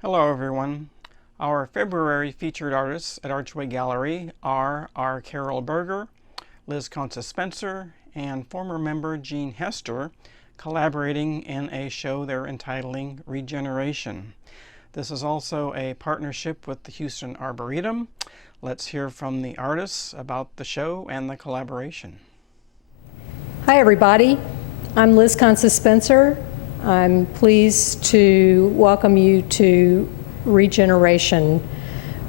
Hello everyone. Our February featured artists at Archway Gallery are our Carol Berger, Liz Consa-Spencer, and former member Jean Hester, collaborating in a show they're entitling Regeneration. This is also a partnership with the Houston Arboretum. Let's hear from the artists about the show and the collaboration. Hi everybody, I'm Liz Consa-Spencer. I'm pleased to welcome you to Regeneration,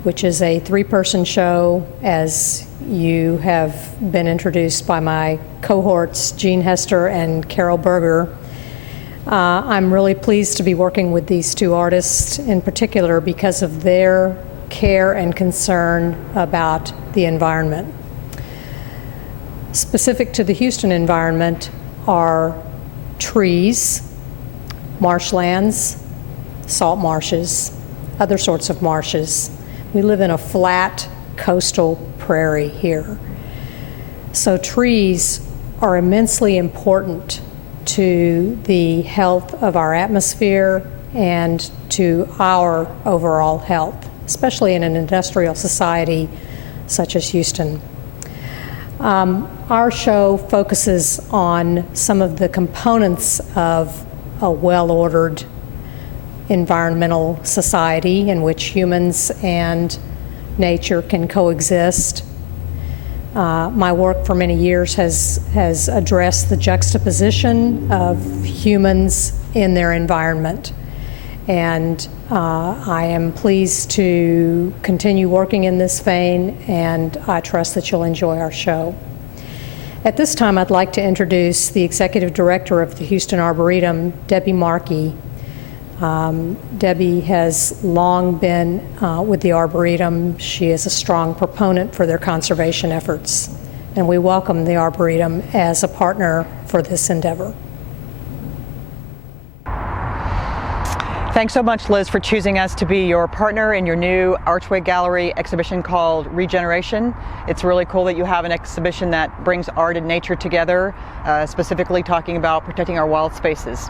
which is a three-person show, as you have been introduced by my cohorts, Jean Hester and Carol Berger. I'm really pleased to be working with these two artists in particular because of their care and concern about the environment. Specific to the Houston environment are trees, marshlands, salt marshes, other sorts of marshes. We live in a flat coastal prairie here. So trees are immensely important to the health of our atmosphere and to our overall health, especially in an industrial society such as Houston. Our show focuses on some of the components of a well-ordered environmental society in which humans and nature can coexist. My work for many years has addressed the juxtaposition of humans in their environment. And I am pleased to continue working in this vein, and I trust that you'll enjoy our show. At this time, I'd like to introduce the Executive Director of the Houston Arboretum, Debbie Markey. Debbie has long been with the Arboretum. She is a strong proponent for their conservation efforts, and we welcome the Arboretum as a partner for this endeavor. Thanks so much, Liz, for choosing us to be your partner in your new Archway Gallery exhibition called Regeneration. It's really cool that you have an exhibition that brings art and nature together, specifically talking about protecting our wild spaces.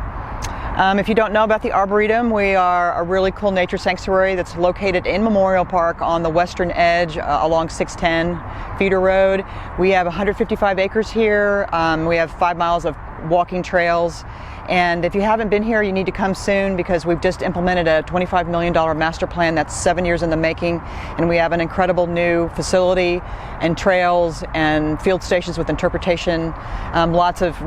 If you don't know about the Arboretum, we are a really cool nature sanctuary that's located in Memorial Park on the western edge along 610 Feeder Road. We have 155 acres here. We have 5 miles of walking trails. And if you haven't been here, you need to come soon, because we've just implemented a $25 million master plan that's 7 years in the making. And we have an incredible new facility and trails and field stations with interpretation, lots of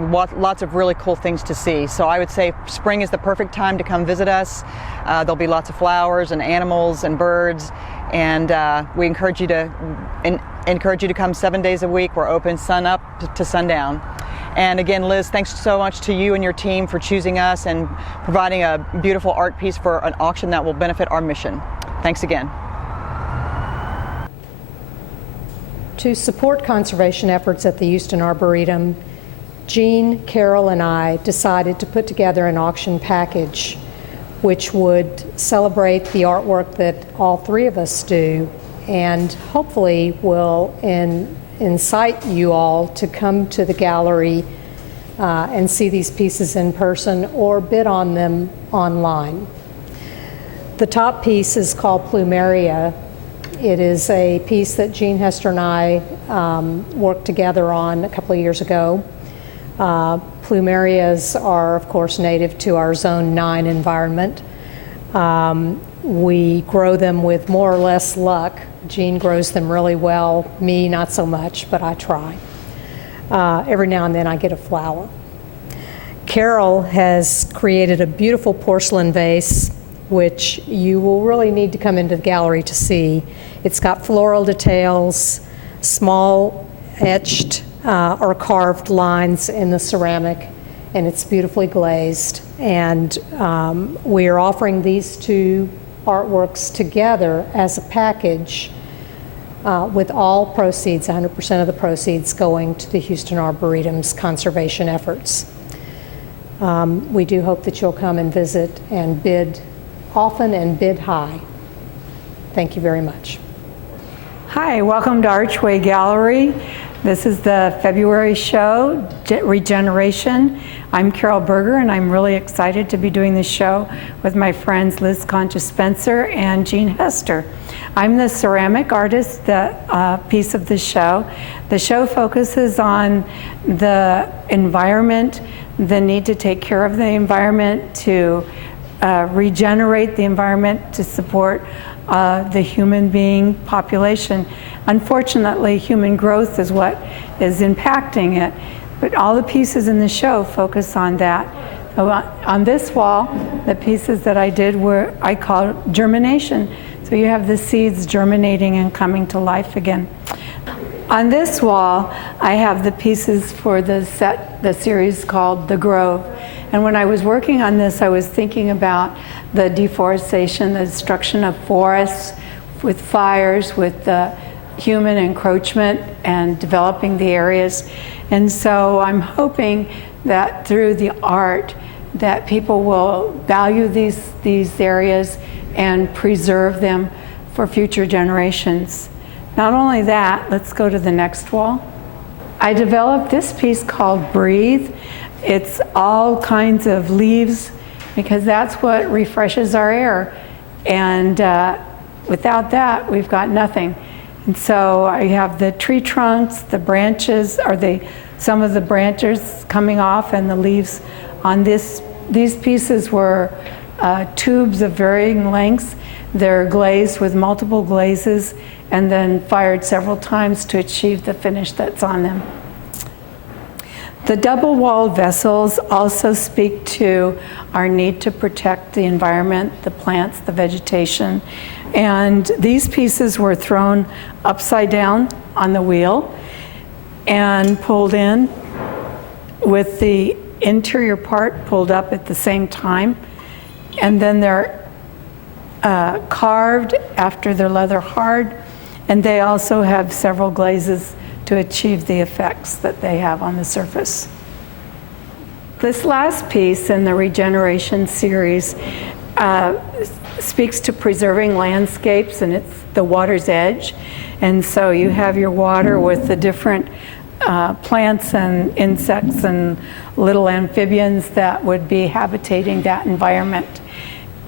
really cool things to see. So I would say spring is the perfect time to come visit us. There'll be lots of flowers and animals and birds. And we encourage you to come 7 days a week. We're open sun up to sundown. And again, Liz, thanks so much to you and your team for choosing us and providing a beautiful art piece for an auction that will benefit our mission. Thanks again. To support conservation efforts at the Houston Arboretum, Jean, Carol, and I decided to put together an auction package which would celebrate the artwork that all three of us do, and hopefully will incite you all to come to the gallery and see these pieces in person or bid on them online. The top piece is called Plumeria. It is a piece that Jean Hester and I worked together on a couple of years ago. Plumerias are, of course, native to our Zone 9 environment. We grow them with more or less luck. Jean grows them really well, me not so much, but I try. Every now and then I get a flower. Carol has created a beautiful porcelain vase, which you will really need to come into the gallery to see. It's got floral details, small etched or carved lines in the ceramic, and it's beautifully glazed. And we are offering these two artworks together as a package with all proceeds, 100% of the proceeds going to the Houston Arboretum's conservation efforts. We do hope that you'll come and visit and bid often and bid high. Thank you very much. Hi, welcome to Archway Gallery. This is the February show, Regeneration. I'm Carol Berger, and I'm really excited to be doing this show with my friends Liz Concha-Spencer and Jean Hester. I'm the ceramic artist, the piece of the show. The show focuses on the environment, the need to take care of the environment, to regenerate the environment, to support the human being population. Unfortunately, human growth is what is impacting it, but all the pieces in the show focus on that. On this wall, the pieces that I did were, I call germination. So you have the seeds germinating and coming to life again. On this wall, I have the pieces for the series called The Grove. And when I was working on this, I was thinking about the deforestation, the destruction of forests, with fires, with the human encroachment and developing the areas. And so I'm hoping that through the art that people will value these areas and preserve them for future generations. Not only that, let's go to the next wall. I developed this piece called Breathe. It's all kinds of leaves because that's what refreshes our air. And without that, we've got nothing. And so I have the tree trunks, the branches, or some of the branches coming off, and the leaves on this. These pieces were tubes of varying lengths. They're glazed with multiple glazes and then fired several times to achieve the finish that's on them. The double-walled vessels also speak to our need to protect the environment, the plants, the vegetation. And these pieces were thrown upside down on the wheel and pulled in with the interior part pulled up at the same time. And then they're carved after they're leather hard. And they also have several glazes to achieve the effects that they have on the surface. This last piece in the Regeneration series speaks to preserving landscapes, and it's the water's edge. And so you have your water with the different plants and insects and little amphibians that would be habitating that environment.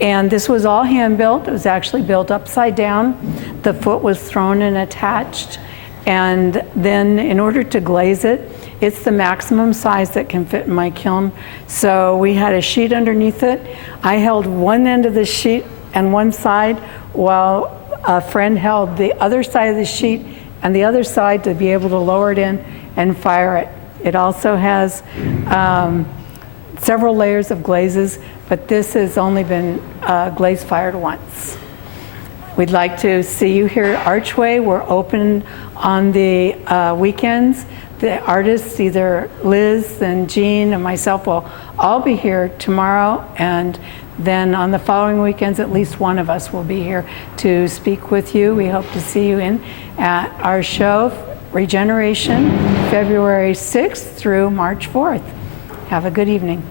And this was all hand-built. It was actually built upside down. The foot was thrown and attached. And then in order to glaze it, it's the maximum size that can fit in my kiln. So we had a sheet underneath it. I held one end of the sheet and one side while a friend held the other side of the sheet and the other side to be able to lower it in and fire it. It also has several layers of glazes, but this has only been glaze fired once. We'd like to see you here at Archway. We're open on the weekends. The artists, either Liz and Jean and myself, will all be here tomorrow, and then on the following weekends, at least one of us will be here to speak with you. We hope to see you at our show, Regeneration, February 6th through March 4th. Have a good evening.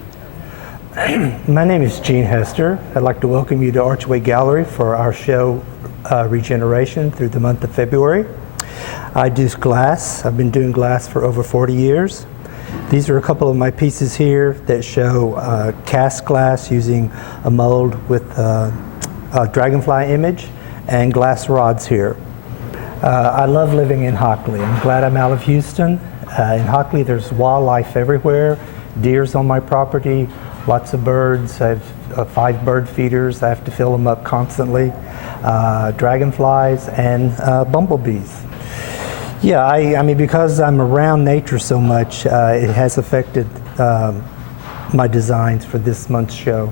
My name is Jean Hester. I'd like to welcome you to Archway Gallery for our show Regeneration through the month of February. I do glass. I've been doing glass for over 40 years. These are a couple of my pieces here that show cast glass using a mold with a dragonfly image and glass rods here. I love living in Hockley. I'm glad I'm out of Houston. In Hockley there's wildlife everywhere, deers on my property, lots of birds. I have 5 bird feeders. I have to fill them up constantly. Dragonflies and bumblebees. Yeah, I mean, because I'm around nature so much, it has affected my designs for this month's show.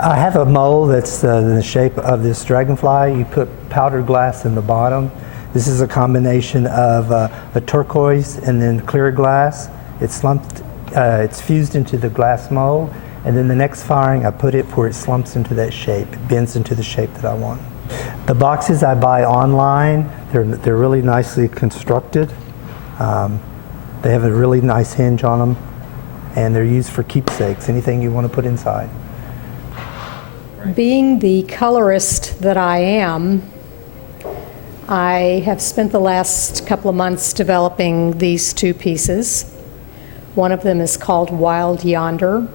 I have a mold that's in the shape of this dragonfly. You put powdered glass in the bottom. This is a combination of a turquoise and then clear glass. It's fused into the glass mold, and then the next firing I put it where it slumps into that shape. It bends into the shape that I want. The boxes I buy online, they're really nicely constructed. They have a really nice hinge on them, and they're used for keepsakes, anything you want to put inside. Being the colorist that I am, I have spent the last couple of months developing these two pieces. One of them is called Wild Yonder.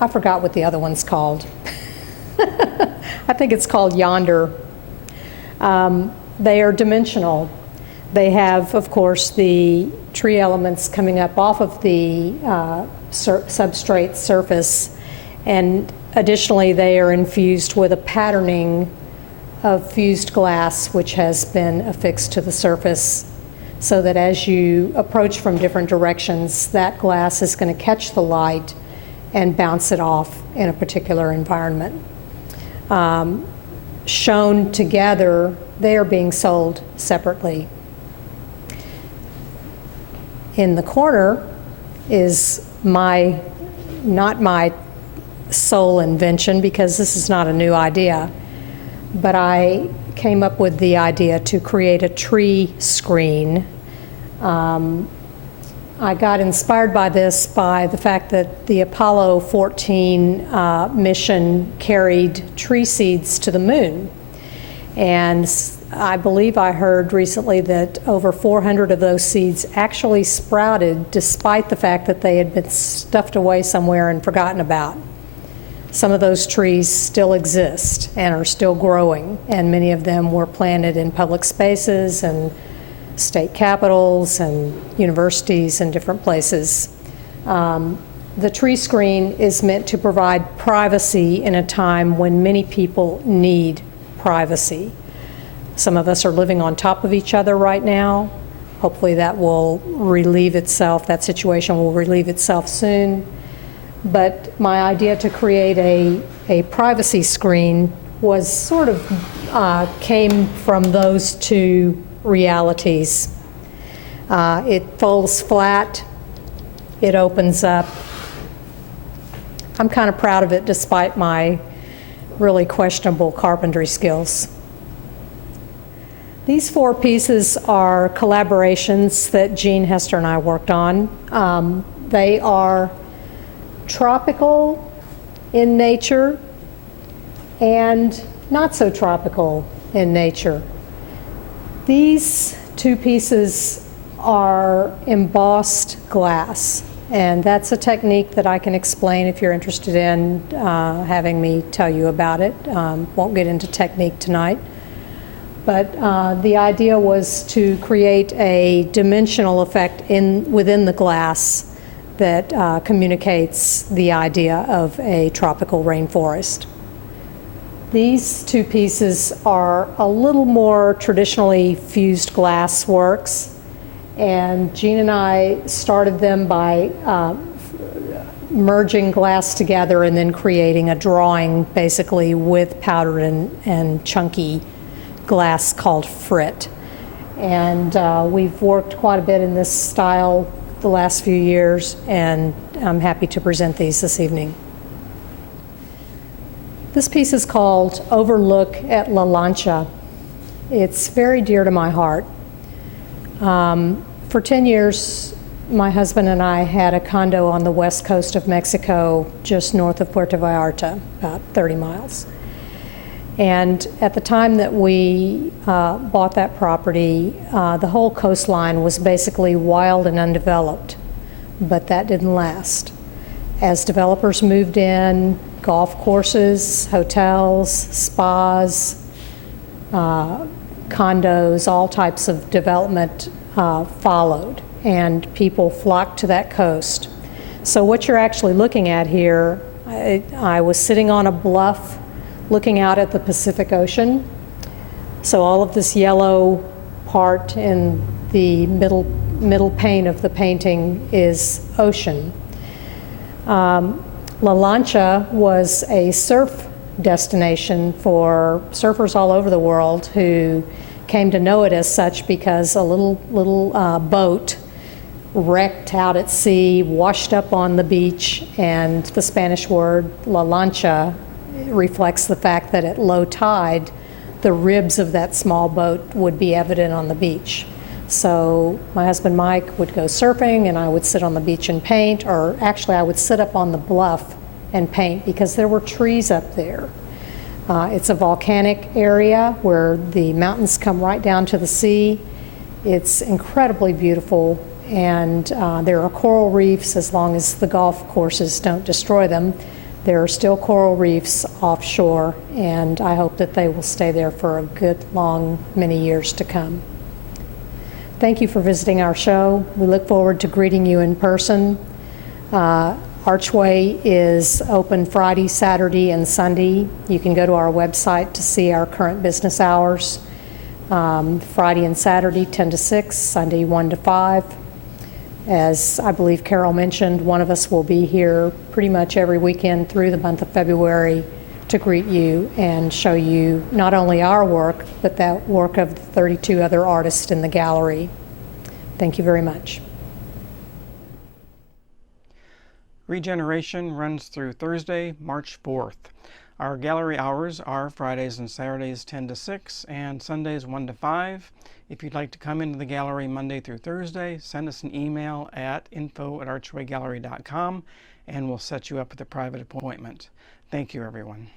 I forgot what the other one's called. I think it's called Yonder. They are dimensional. They have, of course, the tree elements coming up off of the substrate surface, and additionally they are infused with a patterning of fused glass which has been affixed to the surface, so that as you approach from different directions, that glass is going to catch the light and bounce it off in a particular environment. Shown together, they are being sold separately. In the corner is not my sole invention, because this is not a new idea, but I came up with the idea to create a tree screen. I got inspired by this by the fact that the Apollo 14 mission carried tree seeds to the moon. And I believe I heard recently that over 400 of those seeds actually sprouted, despite the fact that they had been stuffed away somewhere and forgotten about. Some of those trees still exist and are still growing, and many of them were planted in public spaces and state capitals and universities and different places. The tree screen is meant to provide privacy in a time when many people need privacy. Some of us are living on top of each other right now. Hopefully that will relieve itself, that situation will relieve itself soon. But my idea to create a privacy screen was sort of came from those two realities. It folds flat, it opens up. I'm kind of proud of it despite my really questionable carpentry skills. These four pieces are collaborations that Jean, Hester, and I worked on. They are tropical in nature and not so tropical in nature. These two pieces are embossed glass, and that's a technique that I can explain if you're interested in having me tell you about it. Won't get into technique tonight. But the idea was to create a dimensional effect within the glass that communicates the idea of a tropical rainforest. These two pieces are a little more traditionally fused glass works, and Jean and I started them by merging glass together and then creating a drawing basically with powdered and chunky glass called frit. And we've worked quite a bit in this style the last few years, and I'm happy to present these this evening. This piece is called Overlook at La Lancha. It's very dear to my heart. For 10 years, my husband and I had a condo on the west coast of Mexico, just north of Puerto Vallarta, about 30 miles. And at the time that we bought that property, the whole coastline was basically wild and undeveloped, but that didn't last. As developers moved in, golf courses, hotels, spas, condos, all types of development followed, and people flocked to that coast. So what you're actually looking at here, I was sitting on a bluff looking out at the Pacific Ocean. So all of this yellow part in the middle pane of the painting is ocean. La Lancha was a surf destination for surfers all over the world who came to know it as such because a little boat wrecked out at sea, washed up on the beach, and the Spanish word La Lancha reflects the fact that at low tide, the ribs of that small boat would be evident on the beach. So my husband Mike would go surfing and I would sit on the beach and paint, or actually I would sit up on the bluff and paint because there were trees up there. It's a volcanic area where the mountains come right down to the sea. It's incredibly beautiful, and there are coral reefs as long as the golf courses don't destroy them. There are still coral reefs offshore, and I hope that they will stay there for a good, long, many years to come. Thank you for visiting our show. We look forward to greeting you in person. Archway is open Friday, Saturday, and Sunday. You can go to our website to see our current business hours. Friday and Saturday, 10 to 6, Sunday, 1 to 5. As I believe Carol mentioned, one of us will be here pretty much every weekend through the month of February to greet you and show you not only our work, but that work of the 32 other artists in the gallery. Thank you very much. Regeneration runs through Thursday, March 4th. Our gallery hours are Fridays and Saturdays 10 to 6 and Sundays 1 to 5. If you'd like to come into the gallery Monday through Thursday, send us an email at info@archwaygallery.com and we'll set you up with a private appointment. Thank you, everyone.